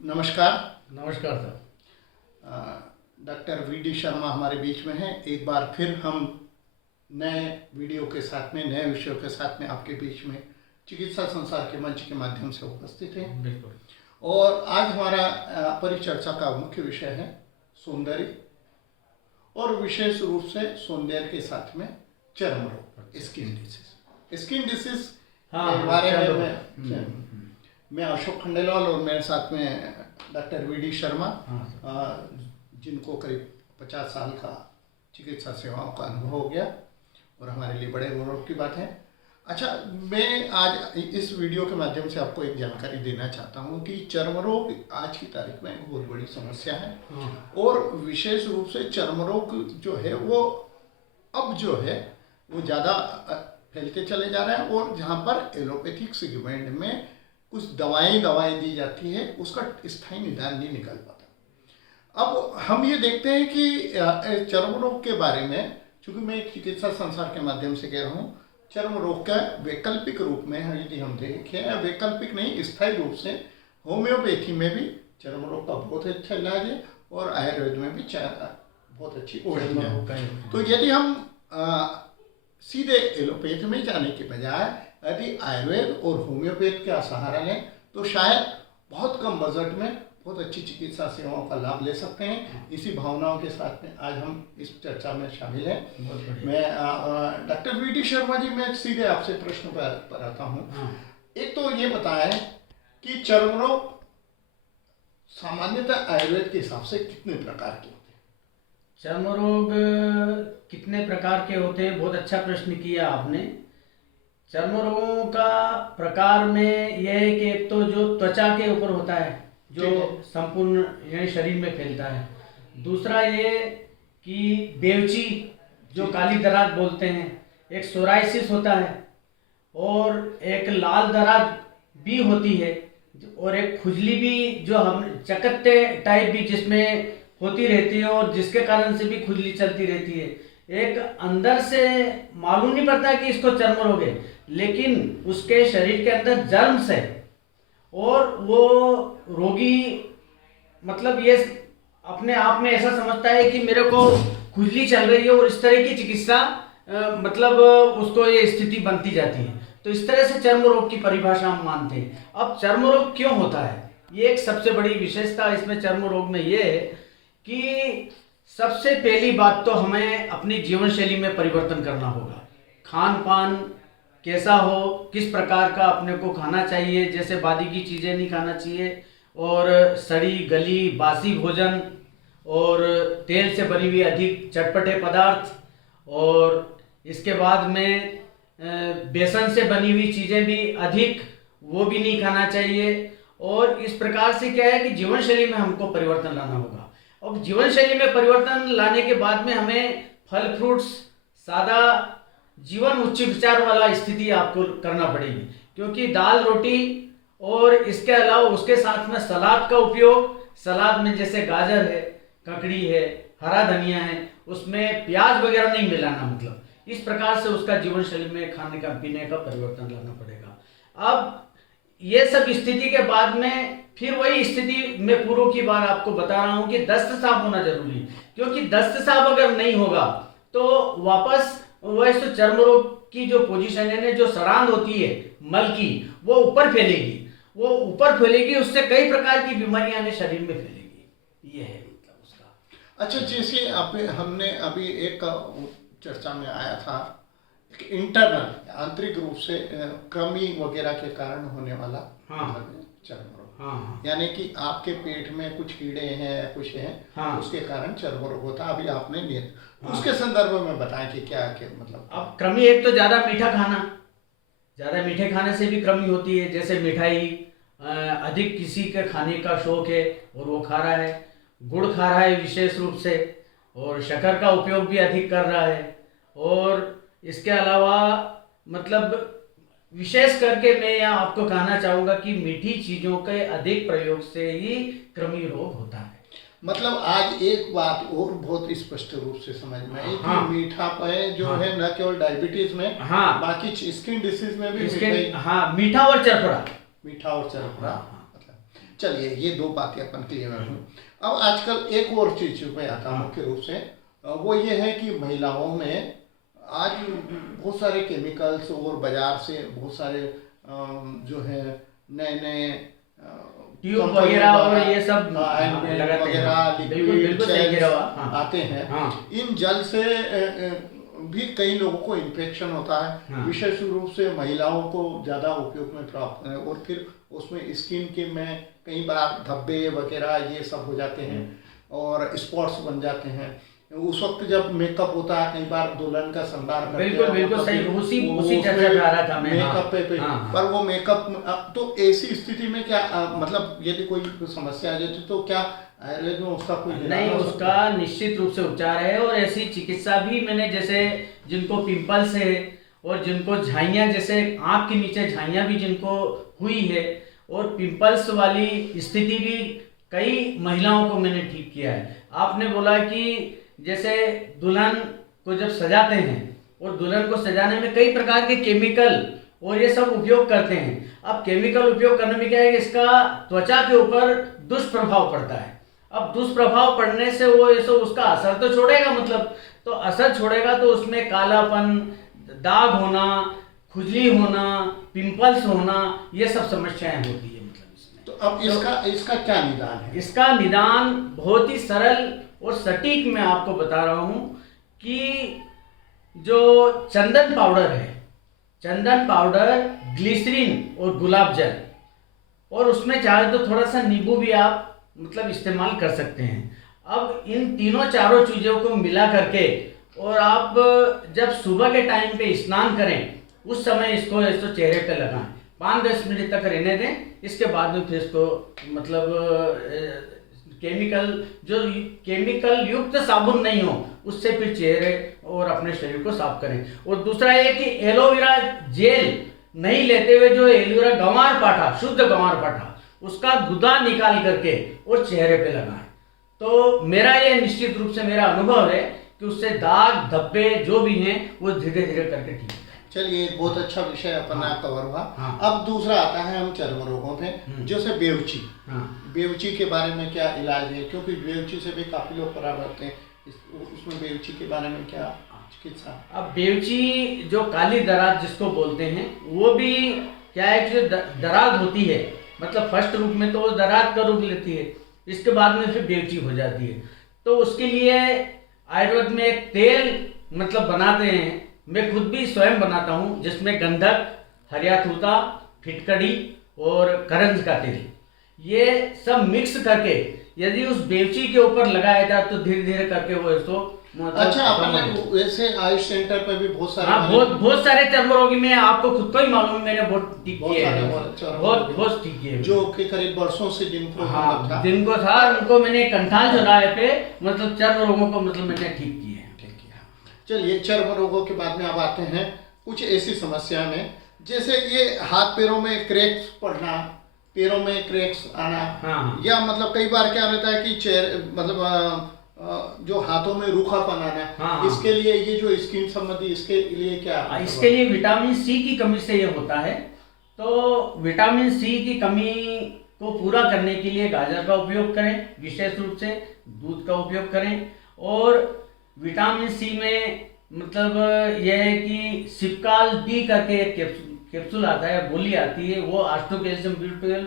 नमस्कार। नमस्कार sir. Doctor V Sharma हमारे बीच में हैं। एक बार फिर हम नए वीडियो के साथ में, नए विषयों के साथ में आपके बीच में चिकित्सा संसार के मंच के माध्यम से उपस्थित हैं। बिल्कुल। और आज हमारा परिचर्चा का मुख्य विषय है सौंदर्य, और विशेष रूप से सौंदर्य के साथ में चर्म रोग, स्किन डिसीज। स्किन डिसीज के बारे में मैं अशोक खंडेलवाल और मेरे साथ में डॉक्टर वी शर्मा, जिनको करीब 50 साल का चिकित्सा सेवाओं का अनुभव हो गया और हमारे लिए बड़े गौरव की बात है। अच्छा, मैं आज इस वीडियो के माध्यम से आपको एक जानकारी देना चाहता हूं कि चर्म रोग आज की तारीख में बहुत बड़ी समस्या है। और विशेष रूप से चर्म रोग जो है वो अब जो है वो ज़्यादा फैलते चले जा रहे हैं, और जहाँ पर एलोपैथिक सेगमेंट में कुछ दवाएं दी जाती है, उसका स्थायी निदान नहीं निकल पाता। अब हम ये देखते हैं कि चर्म रोग के बारे में, चूंकि मैं एक चिकित्सा संसार के माध्यम से कह रहा हूँ, चर्म रोग का वैकल्पिक रूप में यदि हम देखें, वैकल्पिक नहीं, स्थायी रूप से होम्योपैथी में भी चर्म रोग का बहुत अच्छा इलाज है और आयुर्वेद में भी बहुत अच्छी औषधि है। तो यदि हम सीधे एलोपैथ में जाने के बजाय यदि आयुर्वेद और होम्योपैथ का सहारा लें तो शायद बहुत कम बजट में बहुत अच्छी चिकित्सा सेवाओं का लाभ ले सकते हैं। इसी भावनाओं के साथ में आज हम इस चर्चा में शामिल हैं। मैं डॉक्टर वी शर्मा जी, मैं सीधे आपसे प्रश्न पर आता हूँ। एक तो ये बताएं कि चर्म रोग सामान्यतः आयुर्वेद के हिसाब से कितने प्रकार के होते हैं? चर्म रोग कितने प्रकार के होते हैं, बहुत अच्छा प्रश्न किया आपने। चर्म रोगों का प्रकार में यह है कि एक तो जो त्वचा के ऊपर होता है, जो संपूर्ण यानी शरीर में फैलता है। दूसरा ये कि बेवची, जो काली दरार बोलते हैं, एक सोराइसिस होता है, और एक लाल दरार भी होती है, और एक खुजली भी जो हम चकत्ते टाइप भी जिसमें होती रहती है और जिसके कारण से भी खुजली चलती रहती है। एक अंदर से मालूम नहीं पड़ता कि इसको चर्म रोग है, लेकिन उसके शरीर के अंदर जर्म्स है, और वो रोगी मतलब ये अपने आप में ऐसा समझता है कि मेरे को खुजली चल रही है, और इस तरह की चिकित्सा मतलब उसको ये स्थिति बनती जाती है। तो इस तरह से चर्म रोग की परिभाषा हम मानते हैं। अब चर्म रोग क्यों होता है, ये एक सबसे बड़ी विशेषता इसमें चर्म रोग में ये है कि सबसे पहली बात तो हमें अपनी जीवन शैली में परिवर्तन करना होगा। खान पान कैसा हो, किस प्रकार का अपने को खाना चाहिए, जैसे बादी की चीज़ें नहीं खाना चाहिए, और सड़ी गली बासी भोजन, और तेल से बनी हुई अधिक चटपटे पदार्थ, और इसके बाद में बेसन से बनी हुई चीज़ें भी अधिक, वो भी नहीं खाना चाहिए। और इस प्रकार से क्या है कि जीवन शैली में हमको परिवर्तन लाना होगा। अब जीवन शैली में परिवर्तन लाने के बाद में हमें फल फ्रूट्स, सादा जीवन, उच्च विचार वाला स्थिति आपको करना पड़ेगी, क्योंकि दाल रोटी और इसके अलावा उसके साथ में सलाद का उपयोग, सलाद में जैसे गाजर है, ककड़ी है, हरा धनिया है, उसमें प्याज वगैरह नहीं मिलाना। मतलब इस प्रकार से उसका जीवन शैली में खाने का पीने का परिवर्तन लाना पड़ेगा। अब ये सब स्थिति के बाद में फिर वही स्थिति में पूर्व की बार आपको बता रहा हूं कि दस्त साफ होना जरूरी है, क्योंकि दस्त साफ अगर नहीं होगा तो वापस वैसे तो चर्म रोग की जो पोजीशन है, जो सरांद होती है मल की, वो ऊपर फैलेगी, उससे कई प्रकार की बीमारियां हमें शरीर में फैलेगी। ये है मतलब उसका। अच्छा, जैसे हमने अभी एक चर्चा में आया था कि इंटरनल, आंतरिक रूप से कृमि वगैरह के कारण होने वाला चर्म रोग, यानी कि आपके पेट में कुछ कीड़े हैं, कुछ हैं, उसके कारण चर्म रोग होता है। अभी आपने नियत उसके संदर्भ में बताएं कि क्या मतलब। अब कृमि एक तो ज्यादा मीठा खाना, ज्यादा मीठे खाने से भी कृमि होती है। जैसे मिठाई अधिक किसी के खाने का शौक है और वो खा रहा है, गुड़ खा रहा है विशेष रूप से, और शक्कर का उपयोग भी अधिक कर रहा है, और इसके अलावा मतलब विशेष करके मैं यहाँ आपको कहना चाहूँगा कि मीठी चीज़ों के अधिक प्रयोग से ही कृमि रोग होता है। मतलब आज एक बात और बहुत स्पष्ट रूप से समझ में आई कि मीठा पे जो है न केवल डायबिटीज में, बाकी स्किन डिसीज में भी मीठा और चरपरा, मीठा और चरपरा। चलिए ये दो बातें अपन क्लियर हुई। अब आजकल एक और चीज पे आता है मुख्य रूप से, वो ये है कि महिलाओं में आज बहुत सारे केमिकल्स और बाजार से बहुत सारे जो है नए नए ट्यूब वगैरह और ये सब लगाते हैं, बिल्कुल सही कह रहे हो आप। हाँ, आते हैं। हाँ, इन जल से भी कई लोगों को इन्फेक्शन होता है। हाँ। विशेष रूप से महिलाओं को ज़्यादा उपयोग में प्राप्त है, और फिर उसमें स्किन के में कई बार धब्बे वगैरह ये सब हो जाते हैं और स्पॉट्स बन जाते हैं। उस वक्त जब मेकअप होता है, कई बार दुल्हन का श्रृंगार करते हैं, बिल्कुल सही, उसी चर्चा उसमें पे आ रहा था मैं। मेकअप पे हाँ। पर वो मेकअप तो ऐसी स्थिति में क्या मतलब यदि कोई समस्या आ जाती तो क्या आयुर्वेद में उसका कोई नहीं, उसका निश्चित रूप से उपचार है। और ऐसी चिकित्सा भी मैंने, जैसे जिनको पिंपल्स है और जिनको झाइयाँ, जैसे आँख के नीचे झाइयाँ भी जिनको हुई है, और पिंपल्स वाली स्थिति भी कई महिलाओं को मैंने ठीक किया है। आपने बोला कि जैसे दुल्हन को जब सजाते हैं, और दुल्हन को सजाने में कई प्रकार के केमिकल और ये सब उपयोग करते हैं। अब केमिकल उपयोग करने में क्या है कि इसका त्वचा के ऊपर दुष्प्रभाव पड़ता है। अब दुष्प्रभाव पड़ने से वो ऐसा उसका असर तो छोड़ेगा, मतलब तो असर छोड़ेगा तो उसमें कालापन, दाग होना, खुजली होना, पिंपल्स होना, ये सब समस्याएं होती है मतलब इसमें। तो अब इसका क्या निदान है? इसका निदान बहुत ही सरल और सटीक मैं आपको बता रहा हूं कि जो चंदन पाउडर है, चंदन पाउडर, ग्लिसरीन और गुलाब जल, और उसमें चाहे तो थोड़ा सा नींबू भी आप मतलब इस्तेमाल कर सकते हैं। अब इन तीनों चारों चीज़ों को मिला करके, और आप जब सुबह के टाइम पे स्नान करें उस समय इसको चेहरे पे लगाएं, 5-10 मिनट तक रहने दें। इसके बाद में फिर इसको मतलब केमिकल युक्त साबुन नहीं हो उससे फिर चेहरे और अपने शरीर को साफ करें। और दूसरा ये कि एलोवेरा जेल नहीं लेते हुए जो एलोवेरा गंवार पाठा, शुद्ध गंवार पाठा, उसका गुदा निकाल करके और चेहरे पे लगाएं। तो मेरा ये निश्चित रूप से मेरा अनुभव है कि उससे दाग धब्बे जो भी हैं वो धीरे धीरे करके ठीक है। चलिए बहुत अच्छा विषय अपना कवर हुआ। हाँ। अब दूसरा आता है हम चर्म रोगों पे, जैसे बेवची। हाँ। बेवची के बारे में क्या इलाज है, क्योंकि बेवची से भी काफी लोग परामर्श हैं, उसमें बेवची के बारे में क्या चिकित्सा? अब बेवची जो काली दराज जिसको बोलते हैं, वो भी क्या है कि जो दराज होती है, मतलब फर्स्ट रूप में तो वो दराज का रूप लेती है, इसके बाद में फिर बेवची हो जाती है। तो उसके लिए आयुर्वेद में एक तेल मतलब बनाते हैं, मैं खुद भी स्वयं बनाता हूँ, जिसमें गंधक, हरियाथूता, फिटकड़ी और करंज का तेल, ये सब मिक्स करके यदि उस बेवची के ऊपर लगाया जाए तो धीरे धीरे करके वो इसको अच्छा, अपने वैसे आयुष सेंटर पे भी बहुत सारे, हाँ, बहुत सारे चर्म रोगी में आपको खुद को ही मालूम, मैंने बहुत ठीक किए हैं, बहुत ठीक किए, जो कि करीब वर्षों से जिनको हाँ, जिनको था उनको मैंने कंठाल चौराहे पे मतलब चर्म रोगों को मतलब मैंने ठीक किए हैं। चलिए चर्म रोगों के बाद में अब आते हैं कुछ ऐसी समस्या में, जैसे ये हाथ पैरों में क्रैक्स पड़ना, पैरों में क्रैक्स आना। हाँ। या मतलब कई बार क्या रहता है कि चेहरे मतलब जो हाथों में रूखापन आना। हाँ। इसके लिए ये जो स्किन संबंधी, इसके लिए क्या? इसके लिए विटामिन सी की कमी से ये होता है। तो विटामिन सी की कमी को पूरा करने के लिए गाजर का उपयोग करें, विशेष रूप से दूध का उपयोग करें। और विटामिन सी में मतलब यह है कि सिपकाल डी करके एक कैप्सूल आता है, गोली आती है, वो ऑस्टियोकैल्शियम B12,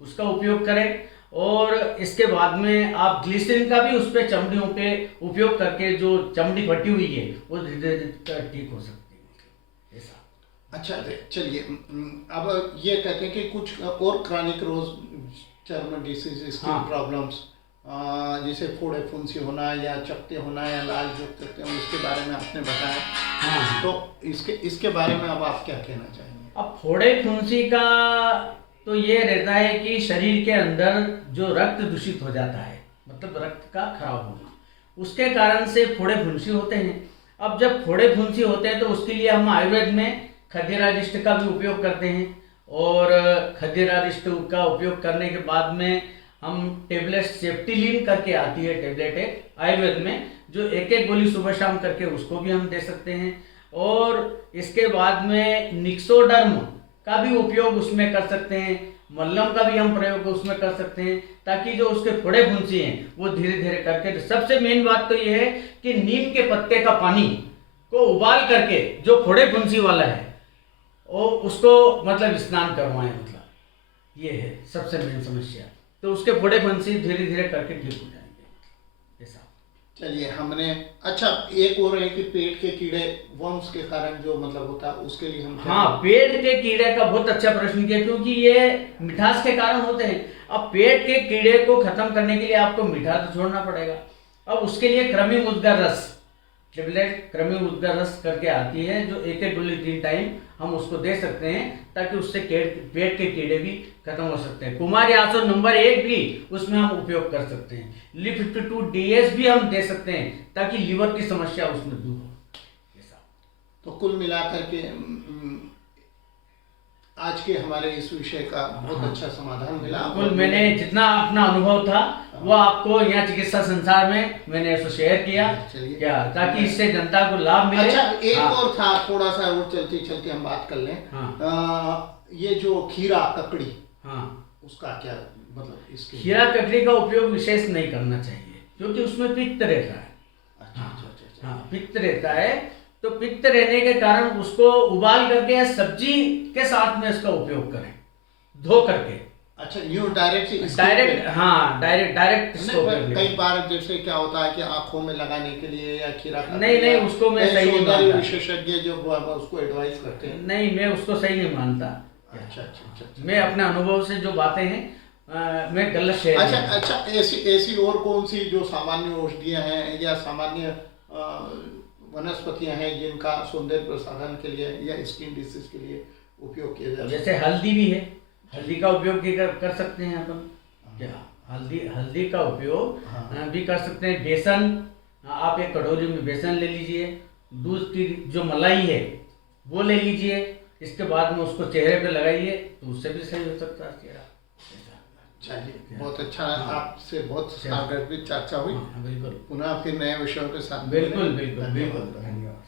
उसका उपयोग करें। और इसके बाद में आप ग्लिसरीन का भी उस पर चमड़ियों पे उपयोग करके जो चमड़ी फटी हुई है वो धीरे धीरे ठीक हो सकती है ऐसा। अच्छा चलिए, अब ये कहते हैं कि कुछ और क्रॉनिक रोज चर्म डिसीज, स्किन प्रॉब्लम्स, जैसे फोड़े फुंसी होना या चकते होना या लाल जो कहते हैं, उसके बारे में आपने बताया। हाँ। तो इसके बारे में अब आप क्या कहना चाहेंगे? अब फोड़े फुंसी का तो ये रहता है कि शरीर के अंदर जो रक्त दूषित हो जाता है, मतलब रक्त का खराब होना, उसके कारण से फोड़े फुंसी होते हैं। अब जब फोड़े फुंसी होते हैं तो उसके लिए हम आयुर्वेद में खद्यरारिष्ट का भी उपयोग करते हैं। और खद्यरारिष्ट का उपयोग करने के बाद में हम टेबलेट सेफ्टिलिन करके आती है टेबलेट एक आयुर्वेद में, जो एक गोली सुबह शाम करके उसको भी हम दे सकते हैं। और इसके बाद में निक्सोडर्म का भी उपयोग उसमें कर सकते हैं। मल्लम का भी हम प्रयोग उसमें कर सकते हैं, ताकि जो उसके फोड़े फुंसी हैं वो धीरे धीरे करके। सबसे मेन बात तो ये है कि नीम के पत्ते का पानी को उबाल करके जो फोड़े फुंसी वाला है वो उसको मतलब स्नान करवाएं, मतलब ये है सबसे मेन समस्या। तो उसके फोड़े फुंसी धीरे धीरे करके ठीक हो जाएंगे ऐसा। चलिए हमने, अच्छा एक और है कि पेट के कीड़े वर्म्स के कारण जो मतलब होता है उसके लिए हम हाँ, पेट के कीड़े का बहुत अच्छा प्रश्न किया, क्योंकि ये मिठास के कारण होते हैं। अब पेट के कीड़े को खत्म करने के लिए आपको मीठा तो छोड़ना पड़ेगा। अब उसके लिए कृमि मुद्गर रस, टेबलेट कृमि मुद्गर रस करके आती है, जो एक एक गोली 3 टाइम हम उसको दे सकते हैं, ताकि उससे पेट के कीड़े भी खत्म हो सकते हैं। कुमारी आसो नंबर 1 भी उसमें हम उपयोग कर सकते हैं। Li52 DS भी हम दे सकते हैं, ताकि लीवर की समस्या उसमें दूर हो। तो कुल मिलाकर के आज के हमारे इस विषय का बहुत अच्छा समाधान मिला। बिल्कुल, मैंने जितना अपना अनुभव था वो आपको यहाँ चिकित्सा संसार में मैंने इसको शेयर किया, क्या ताकि इससे जनता को लाभ मिले। अच्छा एक और था, थोड़ा सा और चलते चलते हम बात कर लें। ये जो खीरा ककड़ी, उसका क्या मतलब, इसके खीरा ककड़ी का उपयोग विशेष नहीं करना चाहिए, क्योंकि उसमें पित्त रहता है। अच्छा। हाँ, पित्त रहता है, तो पित्त रहने के कारण उसको उबाल करके या सब्जी के साथ में इसका उपयोग करें, धो करके। अच्छा, यूं डायरेक्ट इसको कई बार जैसे क्या होता है कि आंखों में लगाने के लिए या खीरा नहीं उसको मैं सही नहीं मानता। विशेषज्ञ जो उसको एडवाइस करते हैं, नहीं, मैं उसको सही नहीं मानता। अच्छा। मैं अपने अनुभव से जो बातें हैं मैं गलत शेयर। अच्छा, ऐसी और कौन सी जो सामान्य औषधियां हैं या सामान्य वनस्पतियां हैं जिनका सौंदर्य प्रसाधन के लिए या स्किन डिसीज के लिए उपयोग किया जाता है? जैसे हल्दी भी है, हल्दी का उपयोग भी कर सकते हैं अपन। क्या हल्दी का उपयोग भी कर सकते हैं। बेसन, आप एक कटोरी में बेसन ले लीजिए, दूध की जो मलाई है वो ले लीजिए, इसके बाद में उसको चेहरे पे लगाइए, तो उससे भी सही हो सकता है चेहरा। चलिए, बहुत अच्छा, आपसे बहुत चर्चा हुई। बिल्कुल, पुनः फिर नए विषयों के साथ बिल्कुल धन्यवाद।